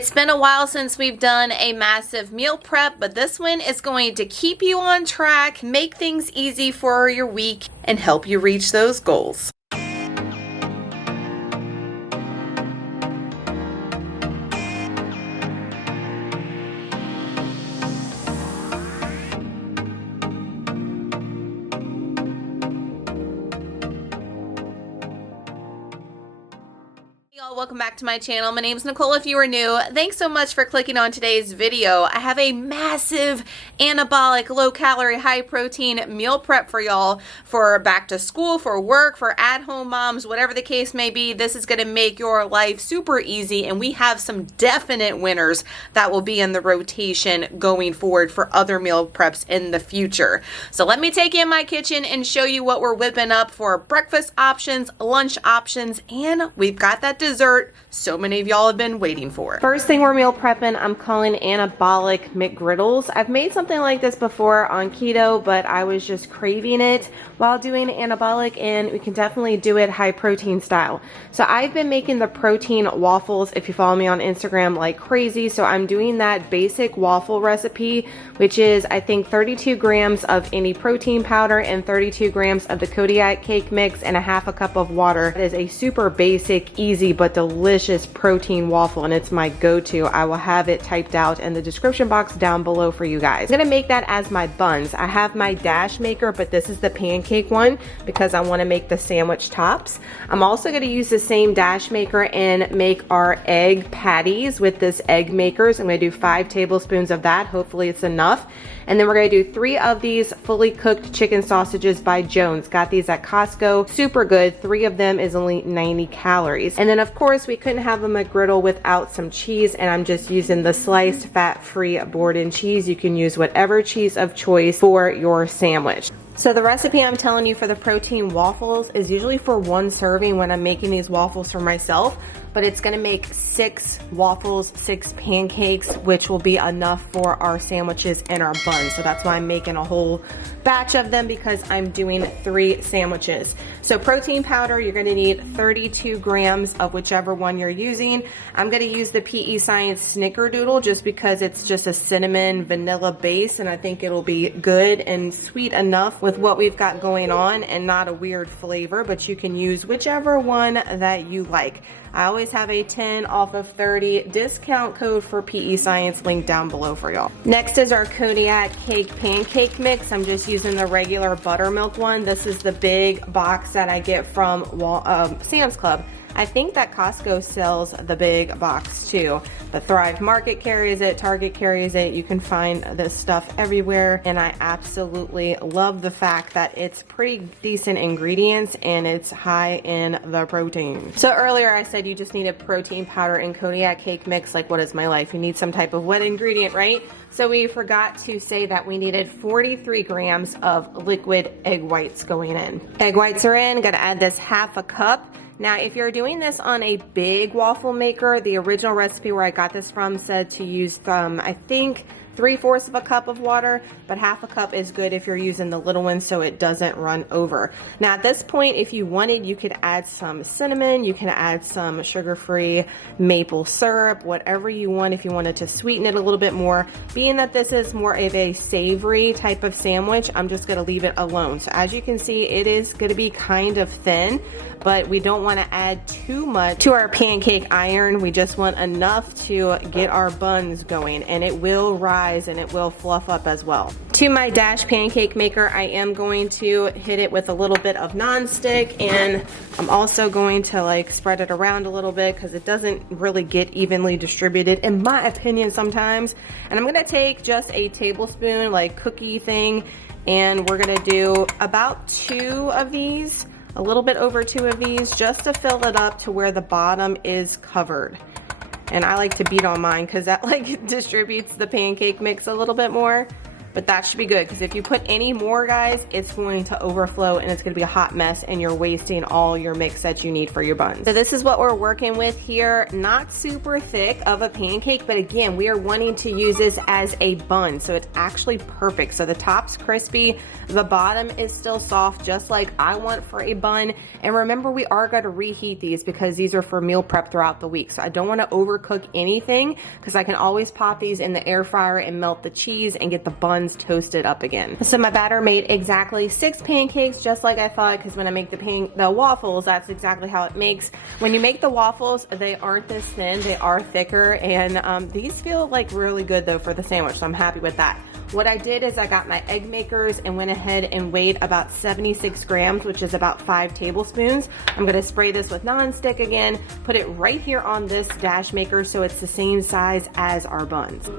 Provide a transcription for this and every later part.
It's been a while since we've done a massive meal prep, but this one is going to keep you on track, make things easy for your week, and help you reach those goals. Welcome back to my channel. My name is Nicole if you are new. Thanks so much for clicking on today's video. I have a massive anabolic, low-calorie, high-protein meal prep for y'all for back to school, for work, for at-home moms, whatever the case may be. This is going to make your life super easy, and we have some definite winners that will be in the rotation going forward for other meal preps in the future. So let me take you in my kitchen and show you what we're whipping up for breakfast options, lunch options, and we've got that dessert so many of y'all have been waiting for. First thing we're meal prepping, I'm calling Anabolic McGriddles. I've made something like this before on keto, but I was just craving it while doing anabolic, and we can definitely do it high protein style. So I've been making the protein waffles, if you follow me on Instagram, like crazy. So I'm doing that basic waffle recipe, which is I think 32 grams of any protein powder and 32 grams of the Kodiak cake mix and a half a cup of water. It is a super basic, easy, but delicious protein waffle, and it's my go-to. I will have it typed out in the description box down below for you guys. I'm gonna make that as my buns. I have my dash maker, but this is the pancake one because I want to make the sandwich tops. I'm also going to use the same dash maker and make our egg patties with this egg makers. I'm going to do 5 tablespoons of that. Hopefully it's enough. And then we're going to do 3 of these fully cooked chicken sausages by Jones. Got these at Costco. Super good. 3 of them is only 90 calories. And then of course we couldn't have a McGriddle without some cheese, and I'm just using the sliced fat-free Borden cheese. You can use whatever cheese of choice for your sandwich. So the recipe I'm telling you for the protein waffles is usually for 1 serving when I'm making these waffles for myself, but it's gonna make 6 waffles, 6 pancakes, which will be enough for our sandwiches and our buns. So that's why I'm making a whole batch of them, because I'm doing 3 sandwiches. So protein powder, you're gonna need 32 grams of whichever one you're using. I'm gonna use the PEScience Snickerdoodle just because it's just a cinnamon vanilla base, and I think it'll be good and sweet enough with what we've got going on and not a weird flavor, but you can use whichever one that you like. I always have a 10 off of 30 discount code for PEScience linked down below for y'all. Next is our Kodiak cake pancake mix. I'm just using the regular buttermilk one. This is the big box that I get from Sam's Club. I think that Costco sells the big box too. The Thrive Market carries it, Target carries it. You can find this stuff everywhere, and I absolutely love the fact that it's pretty decent ingredients and it's high in the protein. So earlier I said you just need a protein powder and Kodiak cake mix. Like, what is my life? You need some type of wet ingredient, right? So we forgot to say that we needed 43 grams of liquid egg whites going in. Egg whites are in. Gonna add this half a cup. Now, if you're doing this on a big waffle maker, the original recipe where I got this from said to use, I think, 3/4 of a cup of water, but half a cup is good if you're using the little one so it doesn't run over. Now at this point, if you wanted, you could add some cinnamon, you can add some sugar-free maple syrup, whatever you want if you wanted to sweeten it a little bit more. Being that this is more of a savory type of sandwich, I'm just gonna leave it alone. So as you can see, it is gonna be kind of thin, but we don't want to add too much to our pancake iron. We just want enough to get our buns going, and it will rise and it will fluff up as well. To my dash pancake maker, I am going to hit it with a little bit of nonstick, and I'm also going to like spread it around a little bit because it doesn't really get evenly distributed in my opinion sometimes. And I'm gonna take just a tablespoon like cookie thing, and we're gonna do about 2 of these, a little bit over 2 of these, just to fill it up to where the bottom is covered. And I like to beat on mine because that like distributes the pancake mix a little bit more. But that should be good, because if you put any more, guys, it's going to overflow and it's going to be a hot mess and you're wasting all your mix that you need for your buns. So this is what we're working with here. Not super thick of a pancake, but again, we are wanting to use this as a bun, so it's actually perfect. So the top's crispy, the bottom is still soft, just like I want for a bun. And remember, we are going to reheat these because these are for meal prep throughout the week. So I don't want to overcook anything, because I can always pop these in the air fryer and melt the cheese and get the buns toasted up again. So my batter made exactly 6 pancakes, just like I thought, because when I make the waffles, that's exactly how it makes. When you make the waffles, they aren't this thin, they are thicker, and these feel like really good though for the sandwich, so I'm happy with that. What I did is I got my egg makers and went ahead and weighed about 76 grams, which is about 5 tablespoons. I'm gonna spray this with nonstick again, put it right here on this dash maker so it's the same size as our buns.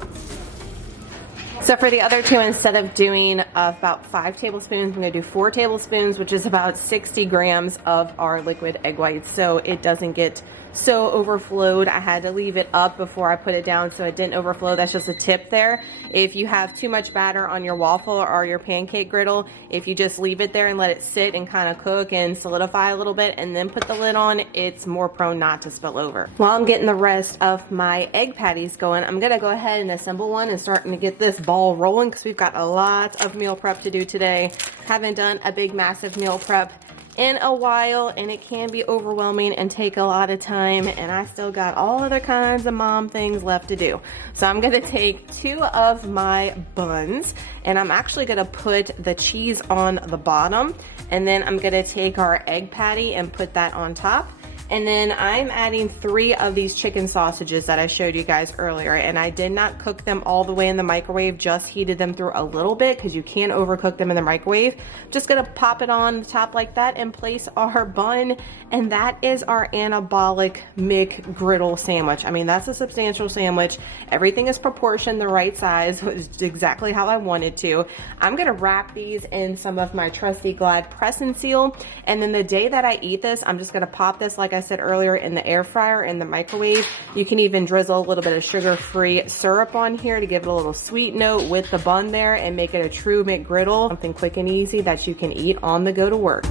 So for the other two, instead of doing about 5 tablespoons, I'm gonna do 4 tablespoons, which is about 60 grams of our liquid egg whites, so it doesn't get so overflowed. I had to leave it up before I put it down so it didn't overflow. That's just a tip there. If you have too much batter on your waffle or your pancake griddle, if you just leave it there and let it sit and kind of cook and solidify a little bit and then put the lid on, it's more prone not to spill over. While I'm getting the rest of my egg patties going, I'm gonna go ahead and assemble one and starting to get this ball rolling, because we've got a lot of meal prep to do today. Haven't done a big massive meal prep in a while, and it can be overwhelming and take a lot of time, and I still got all other kinds of mom things left to do. So I'm gonna take 2 of my buns, and I'm actually gonna put the cheese on the bottom, and then I'm gonna take our egg patty and put that on top. And then I'm adding 3 of these chicken sausages that I showed you guys earlier, and I did not cook them all the way in the microwave, just heated them through a little bit, because you can overcook them in the microwave. Just gonna pop it on the top like that and place our bun, and that is our Anabolic McGriddle sandwich. I mean, that's a substantial sandwich. Everything is proportioned the right size, which is exactly how I wanted to. I'm gonna wrap these in some of my trusty Glad press and seal, and then the day that I eat this, I'm just gonna pop this, like I said earlier, in the air fryer, in the microwave. You can even drizzle a little bit of sugar-free syrup on here to give it a little sweet note with the bun there and make it a true McGriddle, something quick and easy that you can eat on the go to work.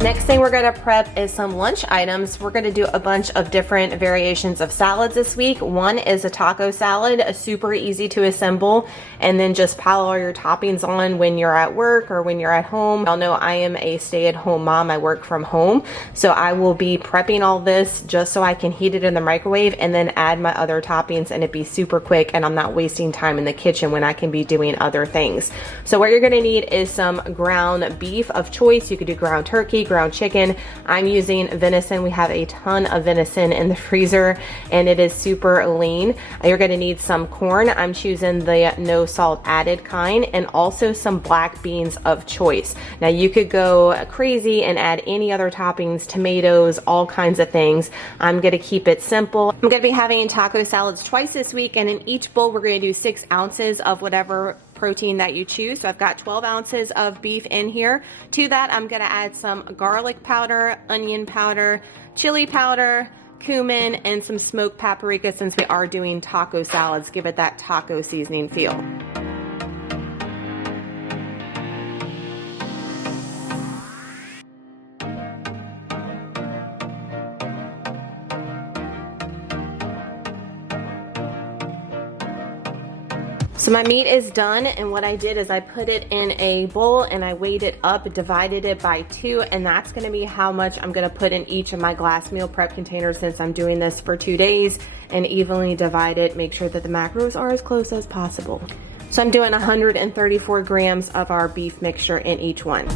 Next thing we're gonna prep is some lunch items. We're gonna do a bunch of different variations of salads this week. One is a taco salad, super easy to assemble, and then just pile all your toppings on when you're at work or when you're at home. Y'all know I am a stay-at-home mom. I work from home, so I will be prepping all this just so I can heat it in the microwave and then add my other toppings, and it'd be super quick, and I'm not wasting time in the kitchen when I can be doing other things. So what you're gonna need is some ground beef of choice. You could do ground turkey, ground chicken. I'm using venison. We have a ton of venison in the freezer, and it is super lean. You're going to need some corn. I'm choosing the no salt added kind, and also some black beans of choice. Now you could go crazy and add any other toppings, tomatoes, all kinds of things. I'm going to keep it simple. I'm going to be having taco salads twice this week, and in each bowl we're going to do 6 ounces of whatever protein that you choose. So I've got 12 ounces of beef in here. To that, I'm gonna add some garlic powder, onion powder, chili powder, cumin, and some smoked paprika, since we are doing taco salads. Give it that taco seasoning feel. So my meat is done, and what I did is I put it in a bowl and I weighed it up, divided it by 2, and that's gonna be how much I'm gonna put in each of my glass meal prep containers, since I'm doing this for 2 days, and evenly divide it, make sure that the macros are as close as possible. So I'm doing 134 grams of our beef mixture in each one.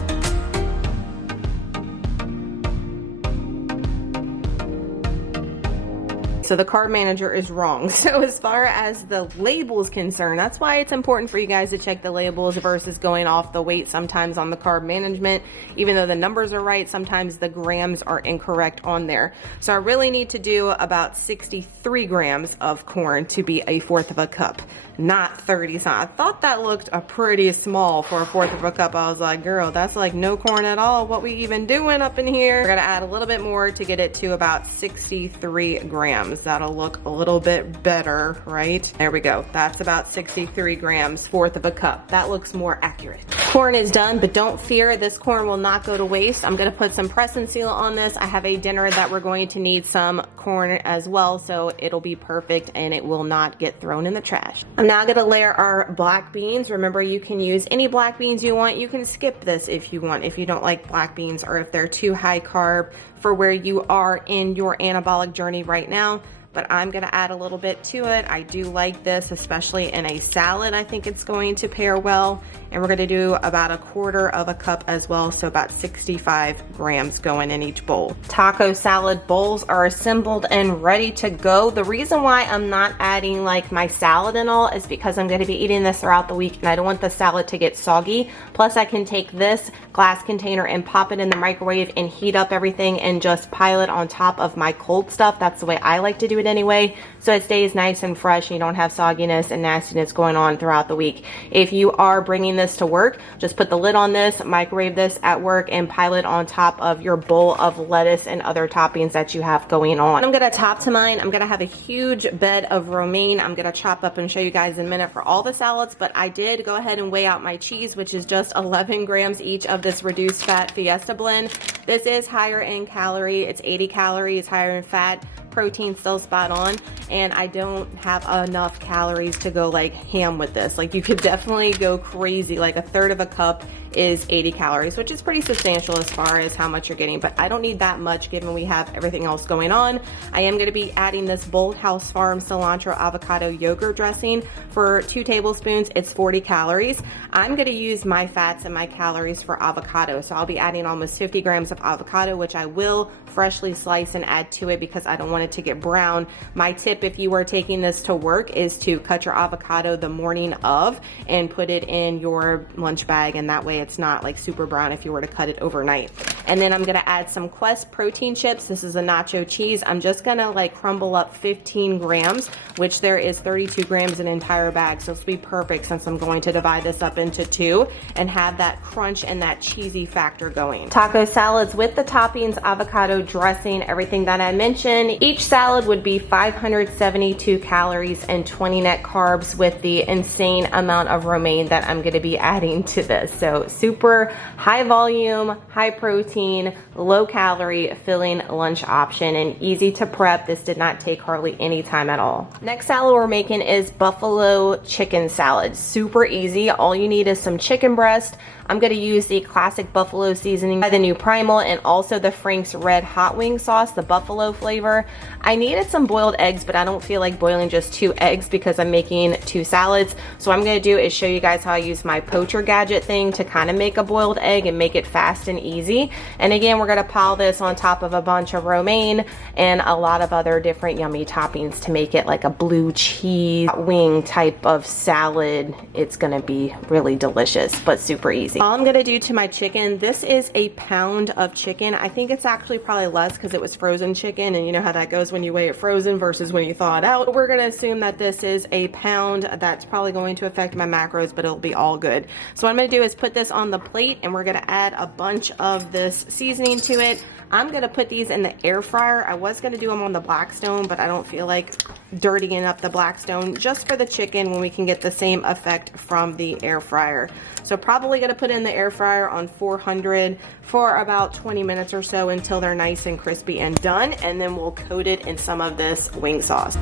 So the carb manager is wrong. So as far as the label is concerned, that's why it's important for you guys to check the labels versus going off the weight sometimes on the carb management. Even though the numbers are right, sometimes the grams are incorrect on there. So I really need to do about 63 grams of corn to be a fourth of a cup, not 30. So I thought that looked pretty small for a fourth of a cup. I was like, girl, that's like no corn at all. What we even doing up in here? We're gonna add a little bit more to get it to about 63 grams. That'll look a little bit better, right? There we go. That's about 63 grams, fourth of a cup. That looks more accurate. Corn is done, but don't fear, this corn will not go to waste. I'm gonna put some press and seal on this. I have a dinner that we're going to need some corn as well, so it'll be perfect and it will not get thrown in the trash. I'm now gonna layer our black beans. Remember, you can use any black beans you want. You can skip this if you want, if you don't like black beans or if they're too high carb for where you are in your anabolic journey right now. But I'm gonna add a little bit to it. I do like this, especially in a salad. I think it's going to pair well. And we're gonna do about a quarter of a cup as well, so about 65 grams going in each bowl. Taco salad bowls are assembled and ready to go. The reason why I'm not adding like my salad and all is because I'm gonna be eating this throughout the week and I don't want the salad to get soggy. Plus I can take this glass container and pop it in the microwave and heat up everything and just pile it on top of my cold stuff. That's the way I like to do it anyway, so it stays nice and fresh and you don't have sogginess and nastiness going on throughout the week. If you are bringing this to work, just put the lid on this, microwave this at work, and pile it on top of your bowl of lettuce and other toppings that you have going on. I'm gonna top to mine. I'm gonna have a huge bed of romaine. I'm gonna chop up and show you guys in a minute for all the salads, but I did go ahead and weigh out my cheese, which is just 11 grams each of this reduced fat Fiesta blend. This is higher in calorie. It's 80 calories higher in fat. Protein still spot on, and I don't have enough calories to go like ham with this. Like you could definitely go crazy. Like a third of a cup is 80 calories, which is pretty substantial as far as how much you're getting, but I don't need that much given we have everything else going on. I am going to be adding this Bold House Farm cilantro avocado yogurt dressing for 2 tablespoons. It's 40 calories. I'm going to use my fats and my calories for avocado, so I'll be adding almost 50 grams of avocado, which I will freshly slice and add to it because I don't want it to get brown. My tip if you are taking this to work is to cut your avocado the morning of and put it in your lunch bag, and that way it's not like super brown if you were to cut it overnight. And then I'm gonna add some Quest protein chips. This is a nacho cheese. I'm just gonna like crumble up 15 grams, which there is 32 grams in an entire bag, so it's be perfect since I'm going to divide this up into 2 and have that crunch and that cheesy factor going. Taco salads with the toppings, avocado dressing, everything that I mentioned. Each salad would be 572 calories and 20 net carbs with the insane amount of romaine that I'm going to be adding to this. So super high volume, high protein, low calorie filling lunch option and easy to prep. This did not take hardly any time at all. Next salad we're making is buffalo chicken salad. Super easy. All you need is some chicken breast. I'm going to use the classic buffalo seasoning by the new Primal and also the Frank's red hot wing sauce, the buffalo flavor. I needed some boiled eggs, but I don't feel like boiling just 2 eggs because I'm making 2 salads. So what I'm going to do is show you guys how I use my poacher gadget thing to kind of make a boiled egg and make it fast and easy. And again, we're going to pile this on top of a bunch of romaine and a lot of other different yummy toppings to make it like a blue cheese wing type of salad. It's going to be really delicious, but super easy. All I'm gonna do to my chicken, this is a pound of chicken. I think it's actually probably less because it was frozen chicken, and you know how that goes when you weigh it frozen versus when you thaw it out. We're gonna assume that this is a pound. That's probably going to affect my macros, but it'll be all good. So what I'm gonna do is put this on the plate and we're gonna add a bunch of this seasoning to it. I'm gonna put these in the air fryer. I was gonna do them on the Blackstone, but I don't feel like dirtying up the Blackstone just for the chicken when we can get the same effect from the air fryer. So probably gonna put in the air fryer on 400 for about 20 minutes or so until they're nice and crispy and done, and then we'll coat it in some of this wing sauce.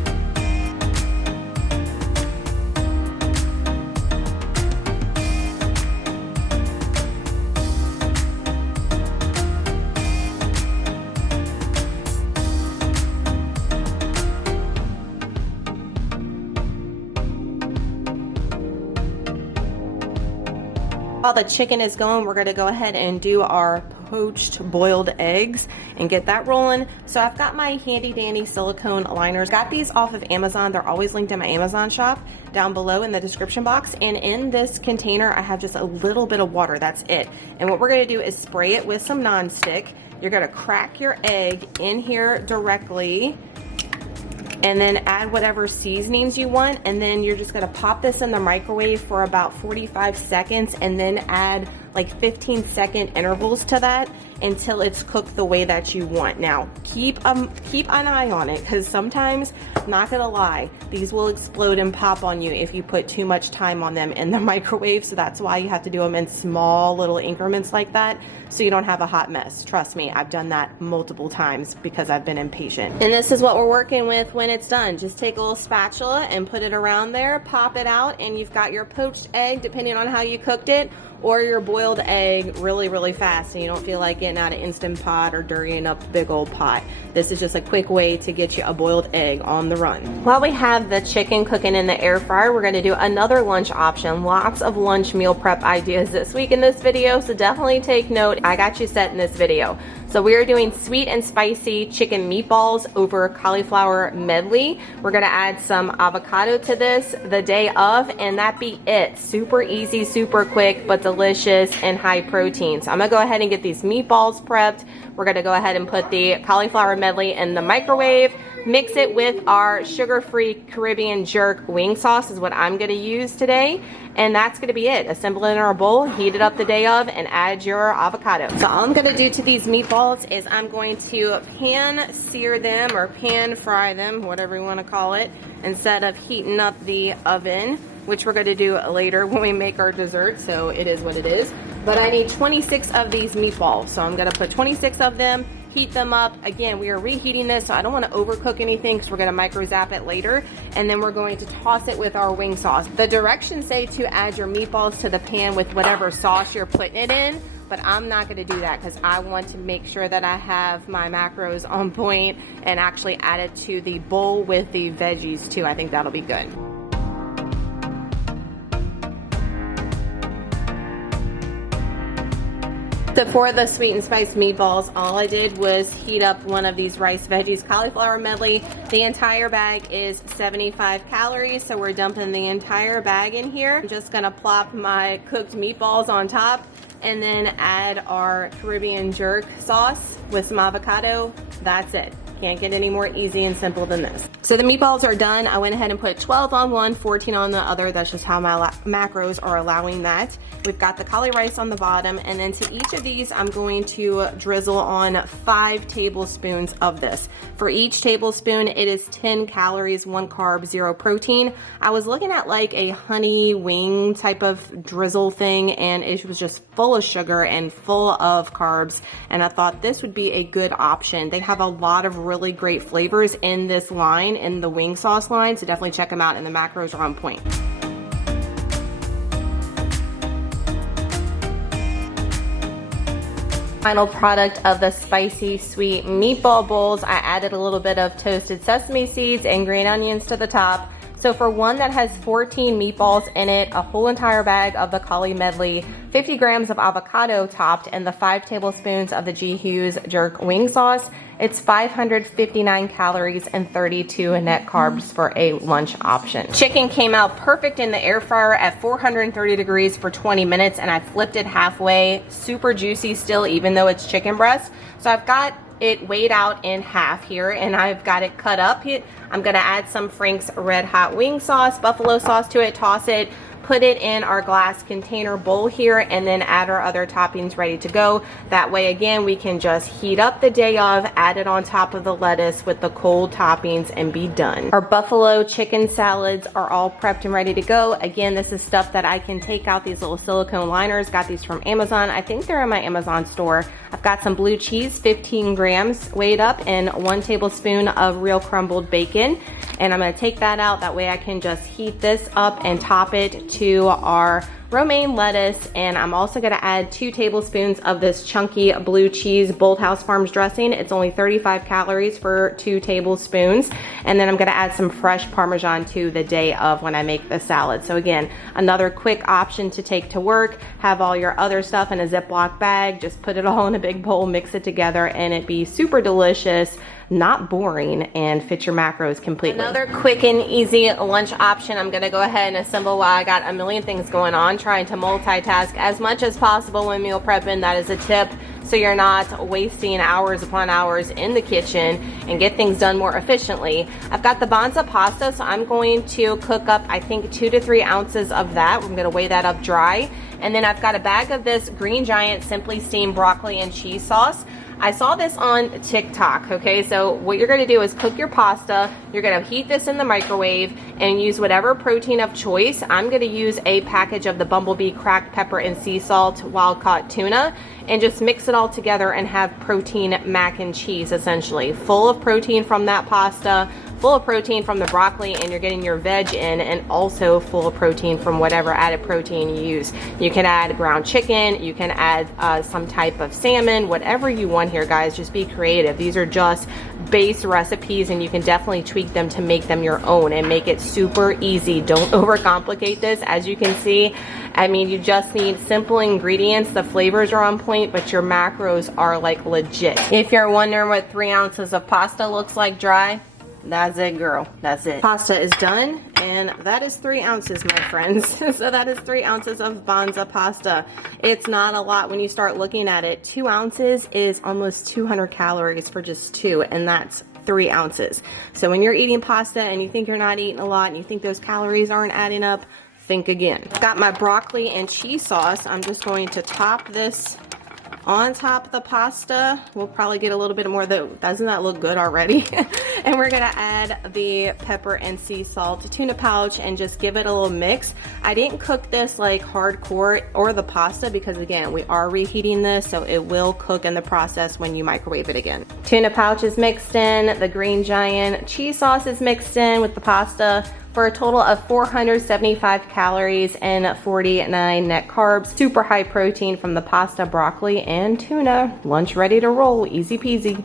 While the chicken is going, we're gonna go ahead and do our poached boiled eggs and get that rolling. So I've got my handy dandy silicone liners. Got these off of Amazon. They're always linked in my Amazon shop down below in the description box. And in this container, I have just a little bit of water. That's it. And what we're gonna do is spray it with some nonstick. You're gonna crack your egg in here directly, and then add whatever seasonings you want, and then you're just gonna pop this in the microwave for about 45 seconds and then add like 15-second intervals to that until it's cooked the way that you want. Now, keep an eye on it, because sometimes, not gonna lie, these will explode and pop on you if you put too much time on them in the microwave. So that's why you have to do them in small little increments like that, so you don't have a hot mess. Trust me, I've done that multiple times because I've been impatient. And this is what we're working with when it's done. Just take a little spatula and put it around there, pop it out, and you've got your poached egg, depending on how you cooked it, or your boiled egg really fast, and you don't feel like getting out an Instant Pot or dirtying up a big old pot. This is just a quick way to get you a boiled egg on the run. While we have the chicken cooking in the air fryer, we're gonna do another lunch option. Lots of lunch meal prep ideas this week in this video, so definitely take note. I got you set in this video. So we are doing sweet and spicy chicken meatballs over cauliflower medley. We're gonna add some avocado to this the day of, and that be it. Super easy, super quick, but delicious and high protein. So I'm gonna go ahead and get these meatballs prepped. We're gonna go ahead and put the cauliflower medley in the microwave. Mix it with our sugar-free Caribbean jerk wing sauce is what I'm gonna use today. And that's gonna be it. Assemble it in our bowl, heat it up the day of, and add your avocado. So all I'm gonna do to these meatballs is I'm going to pan sear them, or pan fry them, whatever you wanna call it, instead of heating up the oven, which we're gonna do later when we make our dessert, so it is what it is. But I need 26 of these meatballs, so I'm gonna put 26 of them, heat them up. Again, we are reheating this, so I don't want to overcook anything because we're going to micro zap it later, and then we're going to toss it with our wing sauce. The directions say to add your meatballs to the pan with whatever sauce you're putting it in, but I'm not going to do that because I want to make sure that I have my macros on point and actually add it to the bowl with the veggies too. I think that'll be good. So for the sweet and spicy meatballs, all I did was heat up one of these rice veggies cauliflower medley. The entire bag is 75 calories, so we're dumping the entire bag in here. I'm just gonna plop my cooked meatballs on top and then add our Caribbean jerk sauce with some avocado. That's it. Can't get any more easy and simple than this. So the meatballs are done. I went ahead and put 12 on one, 14 on the other. That's just how my macros are allowing that. We've got the cauli rice on the bottom, and then to each of these, I'm going to drizzle on 5 tablespoons of this. For each tablespoon, it is 10 calories, 1 carb, 0 protein. I was looking at like a honey wing type of drizzle thing, and it was just full of sugar and full of carbs, and I thought this would be a good option. They have a lot of really great flavors in this line, in the wing sauce line, so definitely check them out, and the macros are on point. Final product of the spicy sweet meatball bowls, I added a little bit of toasted sesame seeds and green onions to the top. So for one that has 14 meatballs in it, a whole entire bag of the cauli medley, 50 grams of avocado topped, and the 5 tablespoons of the G. Hughes jerk wing sauce, it's 559 calories and 32 net carbs for a lunch option. Chicken came out perfect in the air fryer at 430 degrees for 20 minutes, and I flipped it halfway. Super juicy still, even though it's chicken breast. So I've got it weighed out in half here, and I've got it cut up. I'm gonna add some Frank's Red Hot wing sauce, buffalo sauce to it, toss it, put it in our glass container bowl here, and then add our other toppings ready to go. That way, again, we can just heat up the day of, add it on top of the lettuce with the cold toppings, and be done. Our buffalo chicken salads are all prepped and ready to go. Again, this is stuff that I can take out these little silicone liners. Got these from Amazon. I think they're in my Amazon store. I've got some blue cheese, 15 grams weighed up, and 1 tablespoon of real crumbled bacon. And I'm gonna take that out. That way I can just heat this up and top it to our romaine lettuce, and I'm also gonna add 2 tablespoons of this chunky blue cheese Bolthouse Farms dressing. It's only 35 calories for 2 tablespoons. And then I'm gonna add some fresh Parmesan too the day of when I make the salad. So again, another quick option to take to work. Have all your other stuff in a Ziploc bag, just put it all in a big bowl, mix it together, and it'd be super delicious, not boring, and fit your macros completely. Another quick and easy lunch option. I'm gonna go ahead and assemble while I got a million things going on, trying to multitask as much as possible when meal prepping. That is a tip, so you're not wasting hours upon hours in the kitchen and get things done more efficiently. I've got the Buns pasta, so I'm going to cook up, I think, 2 to 3 ounces of that. I'm gonna weigh that up dry. And then I've got a bag of this Green Giant Simply Steamed broccoli and cheese sauce. I saw this on TikTok, okay? So what you're gonna do is cook your pasta, you're gonna heat this in the microwave and use whatever protein of choice. I'm gonna use a package of the Bumblebee cracked pepper and sea salt wild caught tuna, and just mix it all together and have protein mac and cheese, essentially. Full of protein from that pasta, full of protein from the broccoli, and you're getting your veg in, and also full of protein from whatever added protein you use. You can add ground chicken, you can add some type of salmon, whatever you want here, guys. Just be creative. These are just base recipes, and you can definitely tweak them to make them your own and make it super easy. Don't overcomplicate this. As you can see, I mean, you just need simple ingredients. The flavors are on point, but your macros are like legit. If you're wondering what 3 ounces of pasta looks like dry, that's it, girl. That's it. Pasta is done, and that is 3 ounces, my friends. So that is 3 ounces of Buns pasta. It's not a lot when you start looking at it. 2 ounces is almost 200 calories for just 2, and that's 3 ounces. So when you're eating pasta and you think you're not eating a lot and you think those calories aren't adding up, think again. I've got my broccoli and cheese sauce. I'm just going to top this on top of the pasta. We'll probably get a little bit more, though. Doesn't that look good already? And we're gonna add the pepper and sea salt tuna pouch and just give it a little mix. I didn't cook this like hardcore, or the pasta, because again, we are reheating this, so it will cook in the process when you microwave it again. Tuna pouch is mixed in, the Green Giant cheese sauce is mixed in with the pasta, for a total of 475 calories and 49 net carbs. Super high protein from the pasta, broccoli, and tuna. Lunch ready to roll, easy peasy.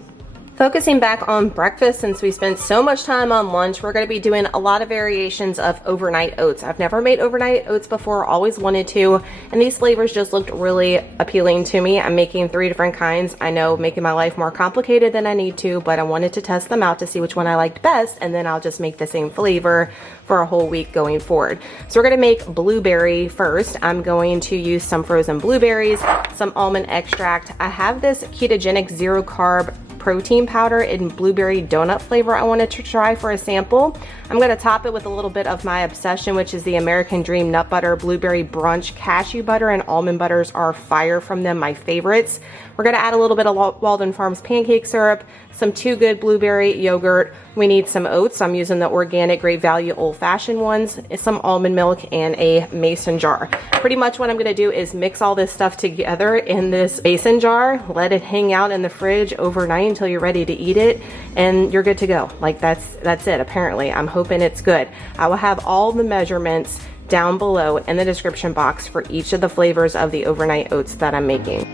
Focusing back on breakfast, since we spent so much time on lunch, we're going to be doing a lot of variations of overnight oats. I've never made overnight oats before, always wanted to, and these flavors just looked really appealing to me. I'm making 3 different kinds. I know, making my life more complicated than I need to, but I wanted to test them out to see which one I liked best, and then I'll just make the same flavor for a whole week going forward. So we're gonna make blueberry first. I'm going to use some frozen blueberries, some almond extract. I have this ketogenic 0 carb protein powder in blueberry donut flavor I wanted to try for a sample. I'm gonna top it with a little bit of my obsession, which is the American Dream nut butter, blueberry brunch cashew butter, and almond butters are fire from them, my favorites. We're gonna add a little bit of Walden Farms pancake syrup, some Too Good blueberry yogurt. We need some oats. I'm using the organic Great Value old-fashioned ones, some almond milk, and a mason jar. Pretty much what I'm gonna do is mix all this stuff together in this mason jar, let it hang out in the fridge overnight until you're ready to eat it, and you're good to go. Like that's it, apparently. I'm hoping it's good. I will have all the measurements down below in the description box for each of the flavors of the overnight oats that I'm making.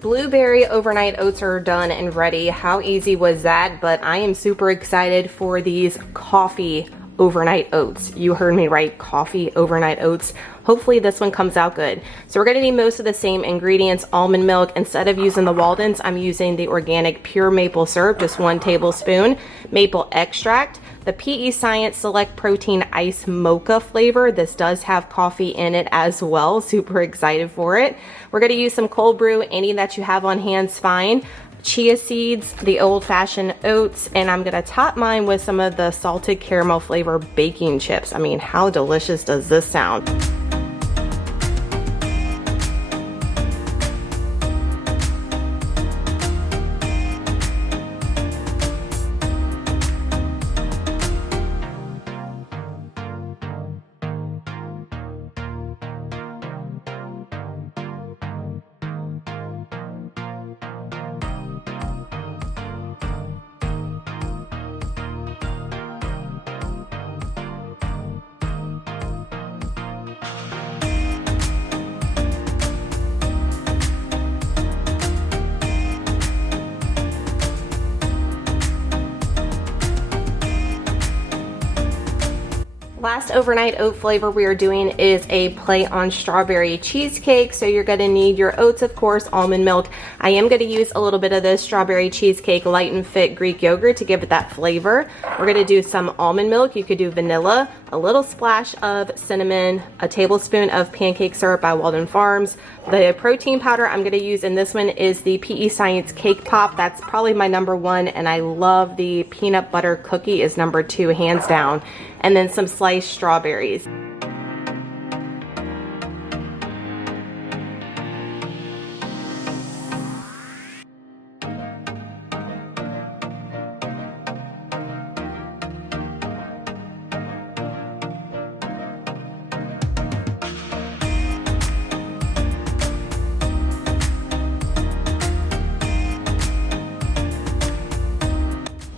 Blueberry overnight oats are done and ready. How easy was that? But I am super excited for these coffee overnight oats. You heard me right, coffee overnight oats. Hopefully this one comes out good. So we're gonna need most of the same ingredients. Almond milk, instead of using the Walden's, I'm using the organic pure maple syrup, just 1 tablespoon. Maple extract, the PEScience Select Protein Ice Mocha flavor. This does have coffee in it as well. Super excited for it. We're gonna use some cold brew, any that you have on hand's fine. Chia seeds, the old-fashioned oats, and I'm gonna top mine with some of the salted caramel flavor baking chips. I mean, how delicious does this sound? Last overnight oat flavor we are doing is a play on strawberry cheesecake. So you're gonna need your oats, of course, almond milk. I am gonna use a little bit of this strawberry cheesecake light and fit Greek yogurt to give it that flavor. We're gonna do some almond milk. You could do vanilla, a little splash of cinnamon, a tablespoon of pancake syrup by Walden Farms. The protein powder I'm gonna use in this one is the PEScience Cake Pop. That's probably my #1, and I love the peanut butter cookie is #2, hands down. And then some sliced strawberries.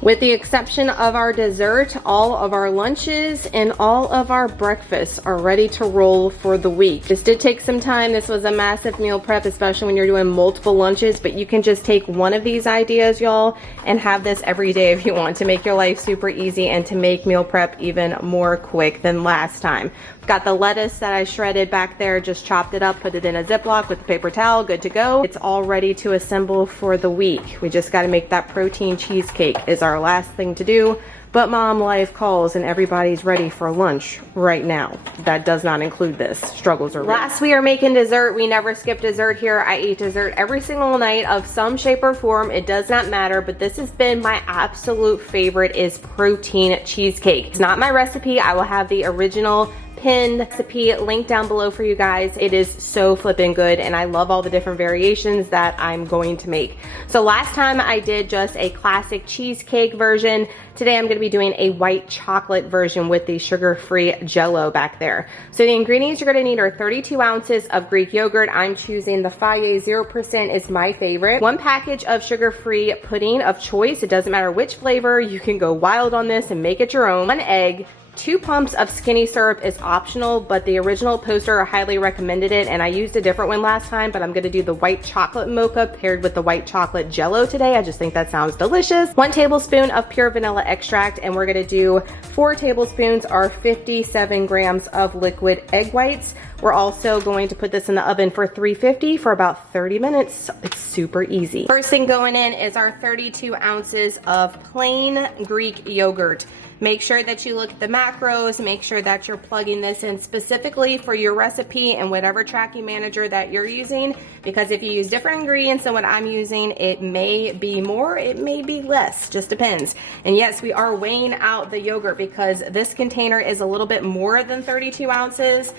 With the exception of our dessert, all of our lunches and all of our breakfasts are ready to roll for the week. This did take some time. This was a massive meal prep, especially when you're doing multiple lunches, but you can just take one of these ideas, y'all, and have this every day if you want, to make your life super easy and to make meal prep even more quick than last time. Got the lettuce that I shredded back there, just chopped it up, put it in a Ziploc with a paper towel, good to go. It's all ready to assemble for the week. We just gotta make that protein cheesecake is our last thing to do. But mom, life calls and everybody's ready for lunch right now. That does not include this. Struggles are real. Last we are making dessert. We never skip dessert here. I eat dessert every single night of some shape or form. It does not matter, but this has been my absolute favorite is protein cheesecake. It's not my recipe. I will have the original pinned recipe linked down below for you guys. It is so flippin' good and I love all the different variations that I'm going to make. So last time I did just a classic cheesecake version. Today I'm gonna be doing a white chocolate version with the sugar-free Jell-O back there. So the ingredients you're gonna need are 32 ounces of Greek yogurt. I'm choosing the Fage 0% is my favorite. 1 package of sugar-free pudding of choice. It doesn't matter which flavor. You can go wild on this and make it your own. 1 egg. 2 pumps of skinny syrup is optional, but the original poster highly recommended it, and I used a different one last time, but I'm gonna do the white chocolate mocha paired with the white chocolate Jell-O today. I just think that sounds delicious. 1 tablespoon of pure vanilla extract, and we're gonna do 4 tablespoons or 57 grams of liquid egg whites. We're also going to put this in the oven for 350 for about 30 minutes. It's super easy. First thing going in is our 32 ounces of plain Greek yogurt. Make sure that you look at the macros, make sure that you're plugging this in specifically for your recipe and whatever tracking manager that you're using, because if you use different ingredients than what I'm using, it may be more, it may be less, just depends. And yes, we are weighing out the yogurt because this container is a little bit more than 32 ounces.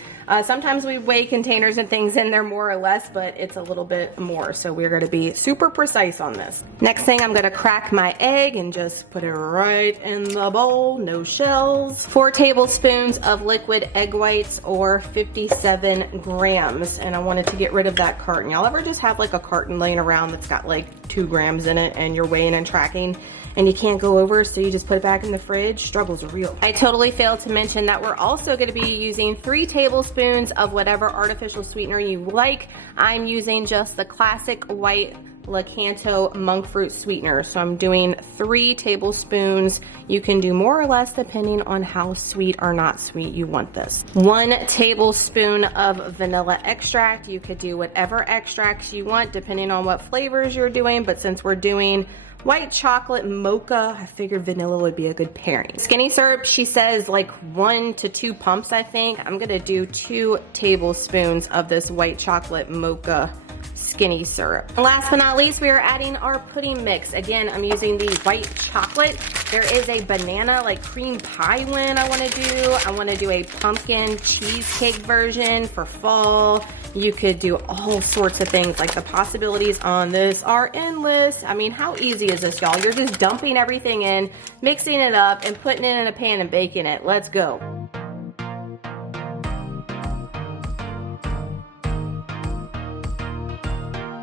Sometimes we weigh containers and things in there more or less, but it's a little bit more. So we're gonna be super precise on this. Next thing, I'm gonna crack my egg and just put it right in the bowl, no shells. 4 tablespoons of liquid egg whites or 57 grams. And I wanted to get rid of that carton. Y'all ever just have like a carton laying around that's got like 2 grams in it and you're weighing and tracking and you can't go over, so you just put it back in the fridge? Struggles are real. I totally failed to mention that we're also gonna be using 3 tablespoons of whatever artificial sweetener you like. I'm using just the classic white Lakanto monk fruit sweetener. So I'm doing 3 tablespoons. You can do more or less depending on how sweet or not sweet you want this. 1 tablespoon of vanilla extract. You could do whatever extracts you want depending on what flavors you're doing, but since we're doing white chocolate mocha, I figured vanilla would be a good pairing. Skinny syrup, she says like 1 to 2 pumps, I think. I'm gonna do 2 tablespoons of this white chocolate mocha skinny syrup. And last but not least, we are adding our pudding mix. Again, I'm using the white chocolate. There is a banana like cream pie one I wanna do. I wanna do a pumpkin cheesecake version for fall. You could do all sorts of things. Like the possibilities on this are endless. I mean, how easy is this, y'all? You're just dumping everything in, mixing it up, and putting it in a pan and baking it. Let's go.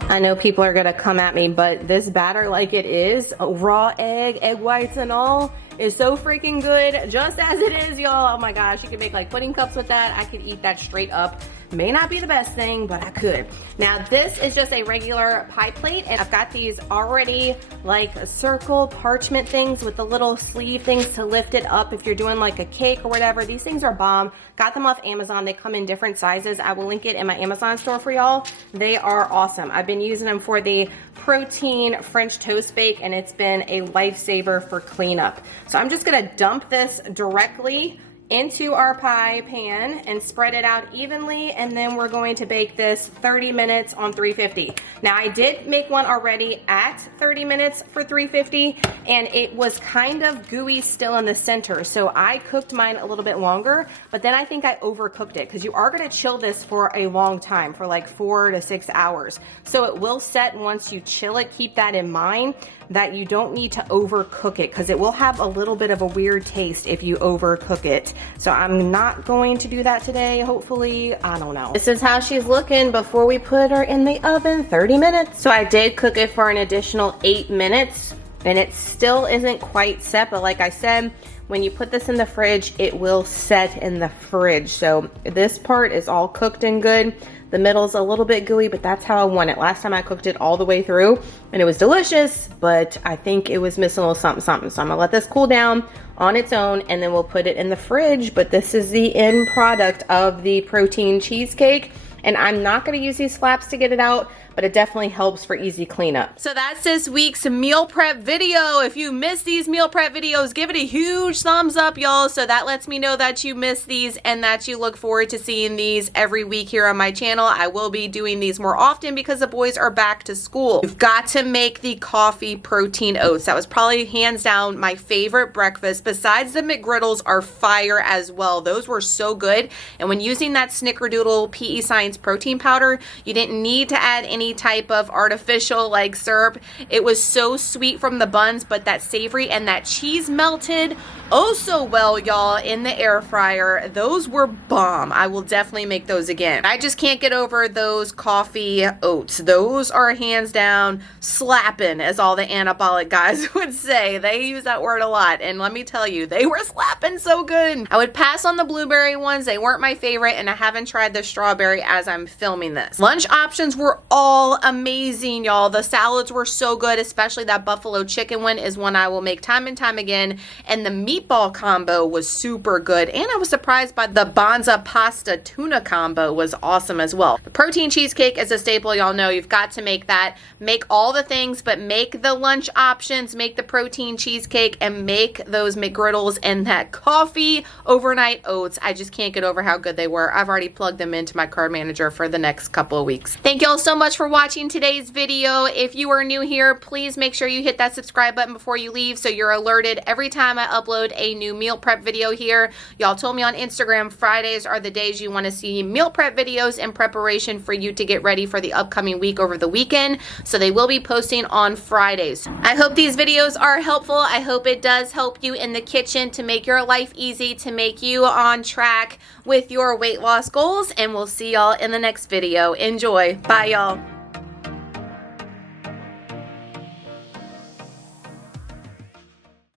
I know people are gonna come at me, but this batter, like it is, raw egg whites and all, is so freaking good, just as it is, y'all. Oh my gosh, you could make like pudding cups with that. I could eat that straight up. May not be the best thing, but I could. Now this is just a regular pie plate, and I've got these already like circle parchment things with the little sleeve things to lift it up if you're doing like a cake or whatever. These things are bomb. Got them off Amazon. They come in different sizes. I will link it in my Amazon store for y'all. They are awesome. I've been using them for the protein French toast bake, and it's been a lifesaver for cleanup. So I'm just gonna dump this directly into our pie pan and spread it out evenly, and then we're going to bake this 30 minutes on 350. Now I did make one already at 30 minutes for 350, and it was kind of gooey still in the center, so I cooked mine a little bit longer, but then I think I overcooked it, because you are going to chill this for a long time, for like 4 to 6 hours. So it will set once you chill it. Keep that in mind, that you don't need to overcook it, because it will have a little bit of a weird taste if you overcook it. So I'm not going to do that today, hopefully. I don't know. This is how she's looking before we put her in the oven, 30 minutes. So I did cook it for an additional 8 minutes, and it still isn't quite set, but like I said, when you put this in the fridge, it will set in the fridge. So this part is all cooked and good. The middle's a little bit gooey, but that's how I want it. Last time I cooked it all the way through, and it was delicious, but I think it was missing a little something, something. So I'm gonna let this cool down on its own, and then we'll put it in the fridge. But this is the end product of the protein cheesecake. And I'm not gonna use these flaps to get it out, but it definitely helps for easy cleanup. So that's this week's meal prep video. If you missed these meal prep videos, give it a huge thumbs up, y'all. So that lets me know that you missed these and that you look forward to seeing these every week here on my channel. I will be doing these more often because the boys are back to school. You've got to make the coffee protein oats. That was probably hands down my favorite breakfast. Besides the McGriddles are fire as well. Those were so good. And when using that Snickerdoodle PEScience Protein Powder, you didn't need to add any type of artificial like syrup. It was so sweet from the buns, but that savory, and that cheese melted oh so well, y'all, in the air fryer. Those were bomb. I will definitely make those again. I just can't get over those coffee oats. Those are hands down slapping, as all the anabolic guys would say. They use that word a lot, and let me tell you, they were slapping so good. I would pass on the blueberry ones. They weren't my favorite, and I haven't tried the strawberry as I'm filming this. Lunch options were all amazing, y'all. The salads were so good, especially that buffalo chicken one is one I will make time and time again, and the meatball combo was super good, and I was surprised by the Bonza pasta tuna combo was awesome as well. The protein cheesecake is a staple, y'all know. You've got to make that. Make all the things, but make the lunch options, make the protein cheesecake, and make those McGriddles and that coffee overnight oats. I just can't get over how good they were. I've already plugged them into my card manager for the next couple of weeks. Thank y'all so much for watching today's video. If you are new here, please make sure you hit that subscribe button before you leave so you're alerted every time I upload a new meal prep video here. Y'all told me on Instagram Fridays are the days you want to see meal prep videos in preparation for you to get ready for the upcoming week over the weekend. So they will be posting on Fridays. I hope these videos are helpful. I hope it does help you in the kitchen to make your life easy, to make you on track with your weight loss goals, and we'll see y'all in the next video. Enjoy. Bye, y'all.